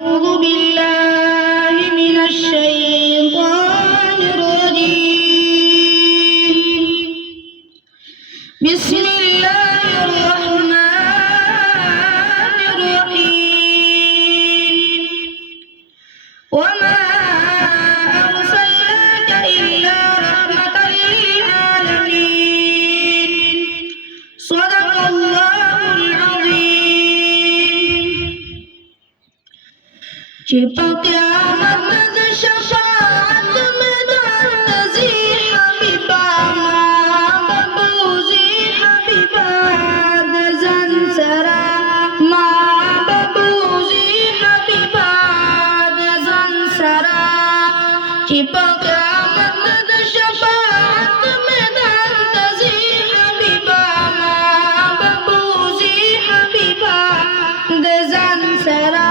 أعوذ بالله من الشيطان الرجيم. بسم الله الرحمن الرحيم. وما أرسلناك إلا رحمة للعالمين. صدق الله العظيم. قیامت شفاعت میں دانتزی حبیبا ما ببوزی حبیبا دزن سرا ما ببوزی حبیبا دزن سرا قیامت شفاعت میں دانتزی حبیبا ما ببوزی حبیبا دزن سرا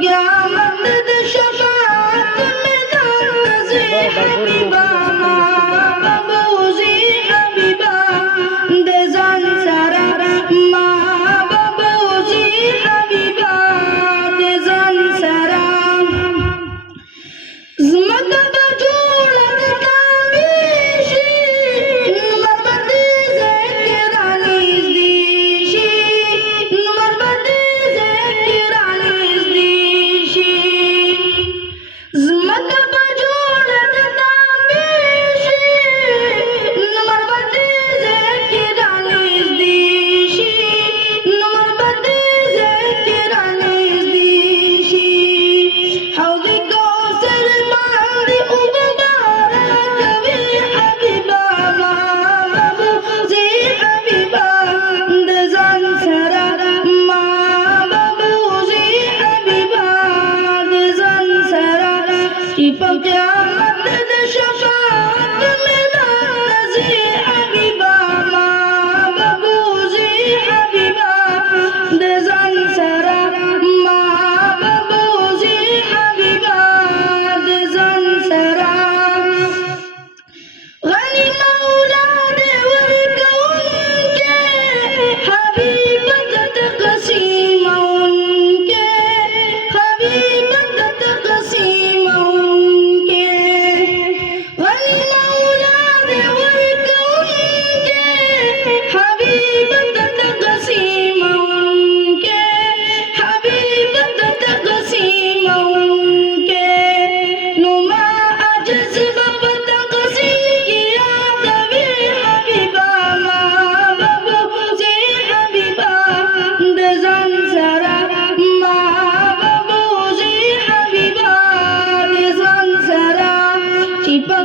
قیامت شفاعت میں دانتزی حبیبا ما ببوزی حبیبا دزن سرا ما ببوزی حبیبا دزن سرا زمکا بجولت تامیشی نمر بدیز کرانی زدیشی نمر بدیز کرانی زدیشی